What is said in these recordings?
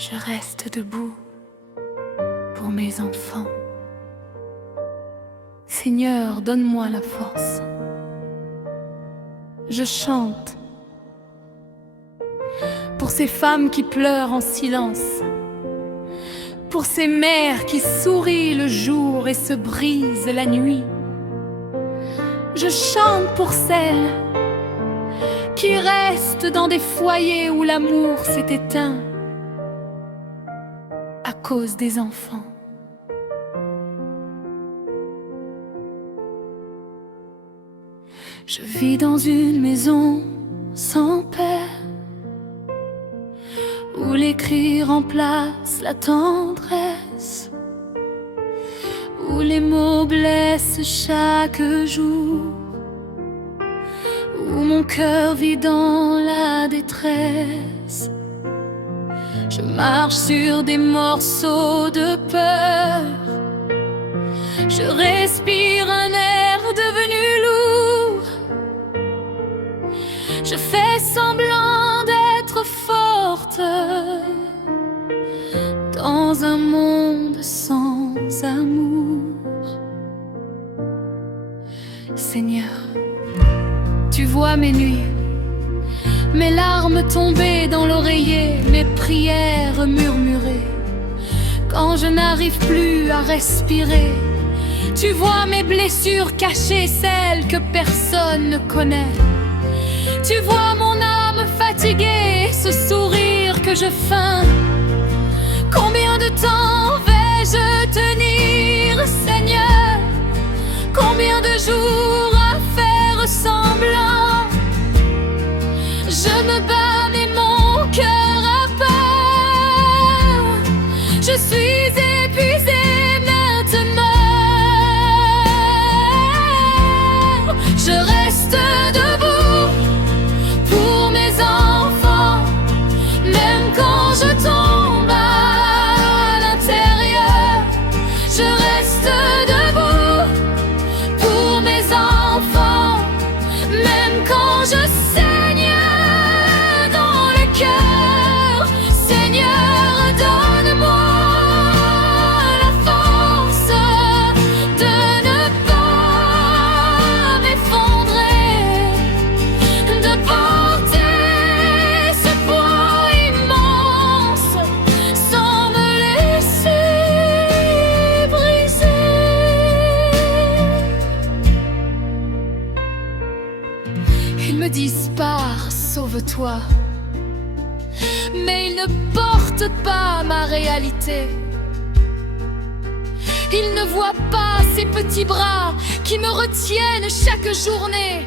Je reste debout pour mes enfants. Seigneur, donne-moi la force. Je chante pour ces femmes qui pleurent en silence, pour ces mères qui sourient le jour et se brisent la nuit. Je chante pour celles qui restent dans des foyers où l'amour s'est éteint à cause des enfants. Je vis dans une maison sans père, où les cris remplacent la tendresse, où les mots blessent chaque jour, où mon cœur vit dans la détresse. Je marche sur des morceaux de peur, je respire un air devenu lourd. Je fais semblant d'être forte dans un monde sans amour. Seigneur, tu vois mes nuits, mes larmes tombées dans l'oreiller, mes prières murmurées. Quand je n'arrive plus à respirer, tu vois mes blessures cachées, celles que personne ne connaît. Tu vois mon âme fatiguée, ce sourire que je feins. Combien de temps vais-je tenir, Seigneur? Combien de jours à faire semblant? Je me bats mais mon cœur a peur. Je suis épuisée maintenant. Je reste debout pour mes enfants, même quand je tombe à l'intérieur. Je reste debout pour mes enfants, même quand je saigne dans le cœur. Seigneur, donne-moi la force de ne pas m'effondrer, de porter ce poids immense sans me laisser briser. Ils me disent pars, sauve-toi, mais ils ne portent pas ma réalité. Ils ne voient pas ces petits bras qui me retiennent chaque journée.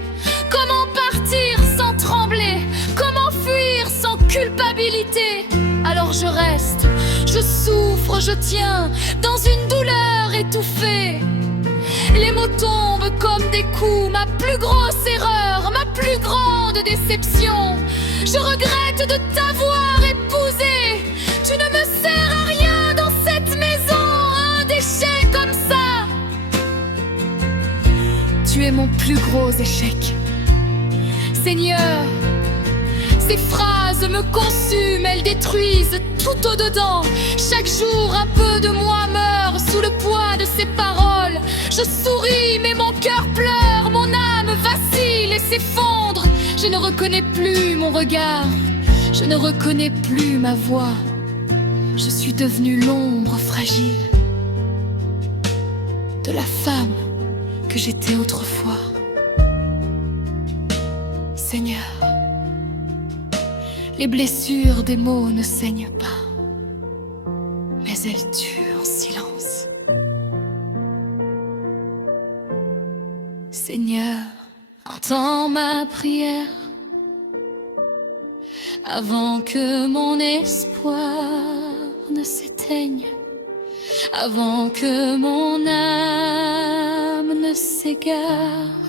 Comment partir sans trembler? Comment fuir sans culpabilité? Alors je reste, je souffre, je tiens dans une douleur étouffée. Les mots tombent comme des coups, ma plus grosse erreur, ma plus grande déception. Je regrette de t'avoir épousé. Tu ne me sers à rien dans cette maison, un déchet comme ça. Tu es mon plus gros échec. Seigneur, ces phrases me consument, elles détruisent tout au-dedans. Chaque jour un peu de moi meurt sous le poids de ces paroles. Je souris mais mon cœur pleure, mon âme vacille et s'effondre. Je ne reconnais plus mon regard, je ne reconnais plus ma voix. Je suis devenue l'ombre fragile de la femme que j'étais autrefois. Seigneur, les blessures des mots ne saignent pas, mais elles tuent en silence. Seigneur, entends ma prière avant que mon espoir ne s'éteigne, avant que mon âme ne s'égare,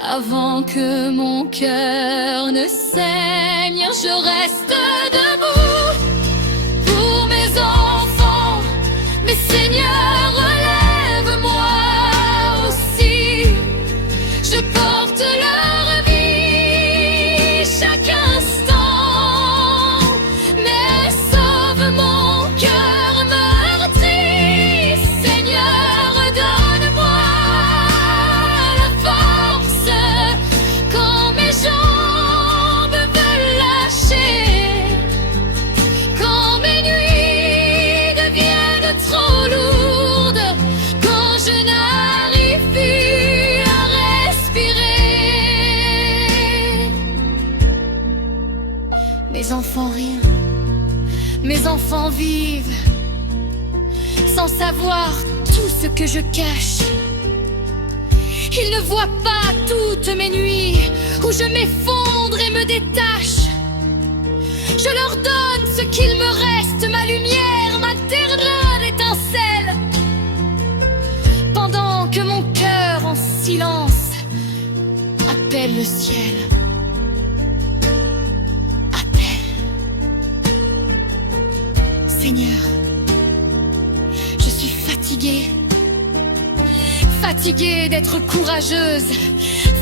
avant que mon cœur ne saigne. Je reste debout pour mes enfants, mais Seigneur, relève-moi aussi. Je porte leur vie chaque instant, mais Mes enfants rien, mes enfants vivent sans savoir tout ce que je cache. Ils ne voient pas toutes mes nuits où je m'effondre et me détache. Je leur donne ce qu'il me reste, ma lumière, ma dernière étincelle, pendant que mon cœur en silence appelle le ciel. Seigneur, je suis fatiguée, fatiguée d'être courageuse,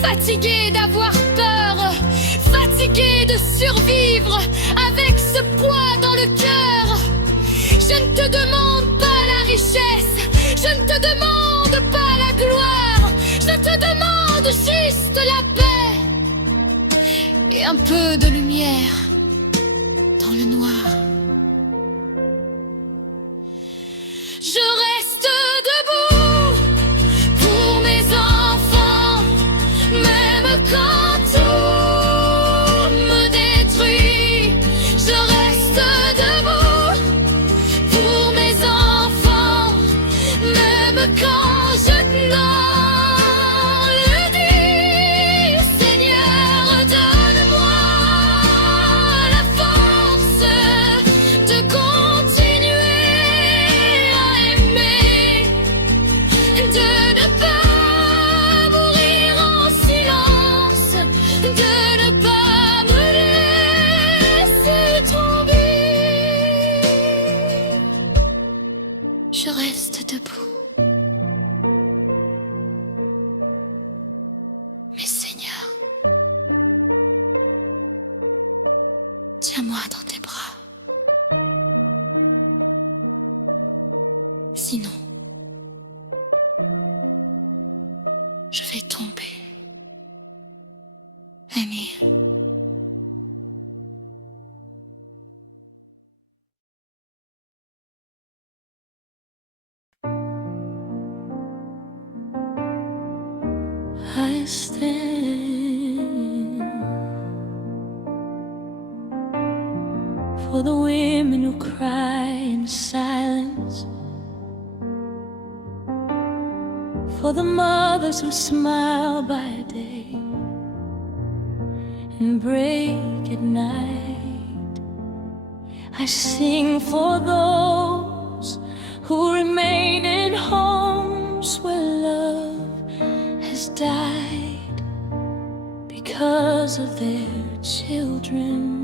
fatiguée d'avoir peur, fatiguée de survivre avec ce poids dans le cœur. Je ne te demande pas la richesse, je ne te demande pas la gloire, je te demande juste la paix et un peu de lumière dans le noir. Je reste debout pour mes enfants, même quand tout me détruit. Je reste debout pour mes enfants, même quand je le dis. Seigneur, donne-moi la force de continuer à aimer, de ne pas mourir en silence, de ne pas me laisser tomber. Je reste debout. Mais Seigneur, tiens-moi dans tes bras. Sinon, je vais tomber. Amir. I stand for the women who cry in silence, for the mothers who smile by day and break at night. I sing for those who remain in homes where love has died because of their children.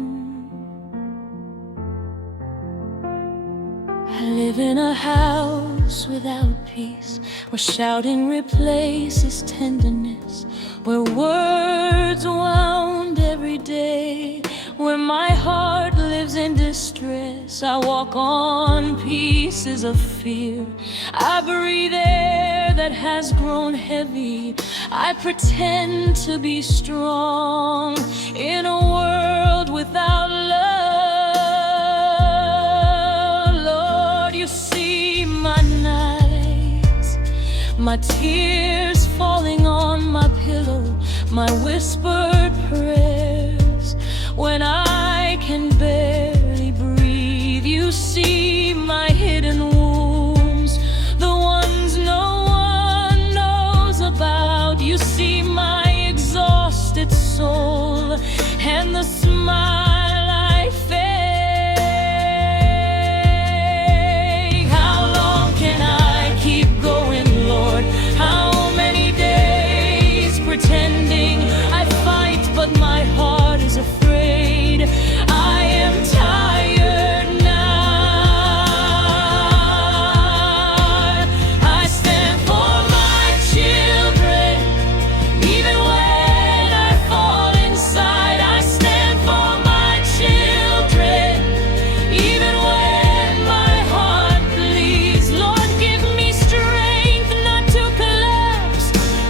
I live in a house without peace, where shouting replaces tenderness, where words wound every day, where my heart lives in distress. I walk on pieces of fear, I breathe air that has grown heavy. I pretend to be strong in a world without love. Lord, you see my nights, my tears falling on my pillow, my whispered prayers when I can barely breathe. You see my hidden wounds, the ones no one knows about. You see my exhausted soul and the smile I fake. How long can I keep going, Lord? How many days pretending I fight, but my heart is afraid? I am tired now. I stand for my children, even when I fall inside. I stand for my children, even when my heart bleeds. Lord, give me strength not to collapse,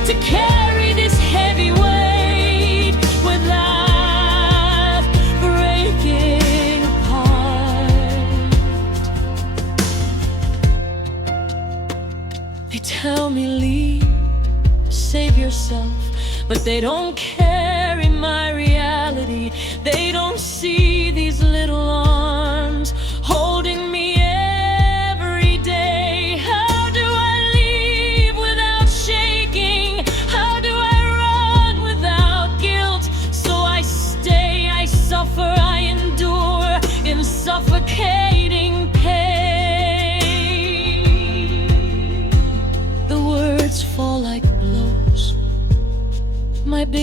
to carry this heavy weight without breaking apart. They tell me leave, save yourself, but they don't carry my reality. They don't see these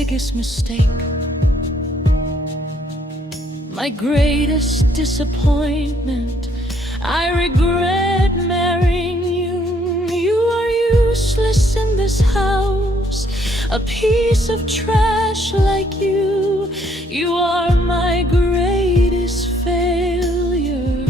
biggest mistake, my greatest disappointment. I regret marrying you. You are useless in this house, a piece of trash like you. You are my greatest failure.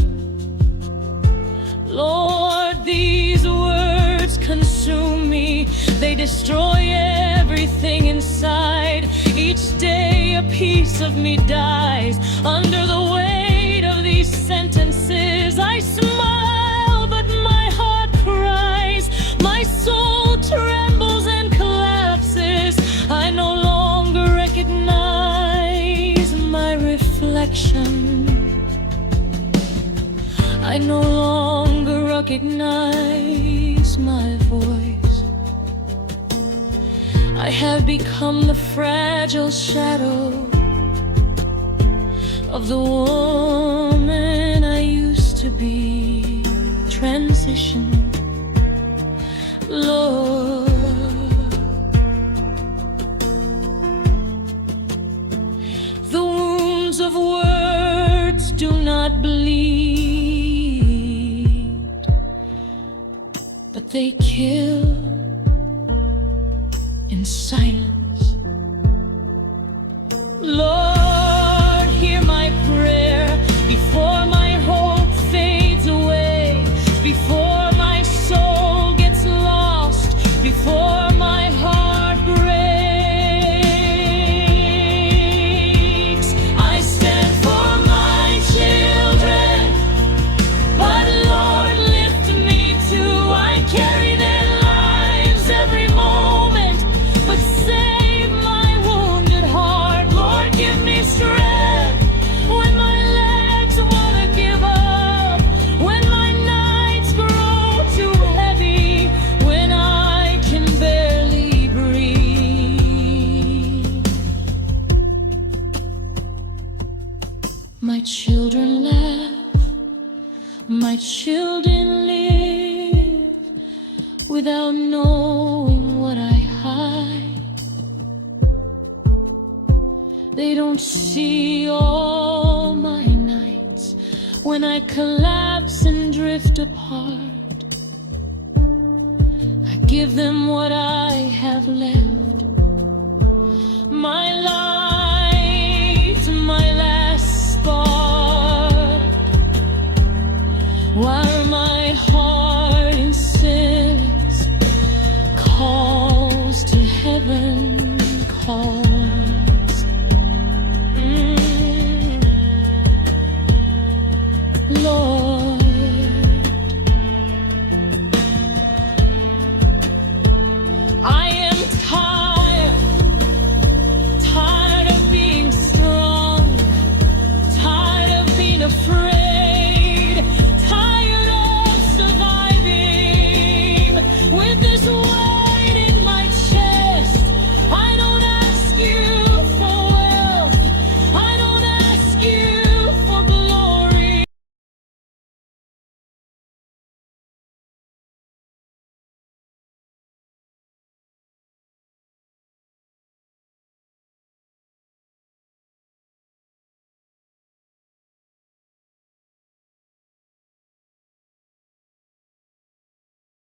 Lord, these words consume me. They destroy everything inside. Each day a piece of me dies under the weight of these sentences. I smile, but my heart cries. My soul trembles and collapses. I no longer recognize my reflection. I no longer recognize my voice. I have become the fragile shadow of the woman I used to be. Transition, Lord. The wounds of words do not bleed, but they kill in silence. Lord, hear my prayer before my hope fades away, before my soul gets lost, before my heart breaks. I stand for my children, but Lord, lift me too. I carry their lives every moment, but save my wounded heart. Lord, give me strength when my legs wanna give up, when my nights grow too heavy, when I can barely breathe. My children laugh, my children live without knowing what I hide. They don't see all my nights when I collapse and drift apart. I give them what I have left, my life.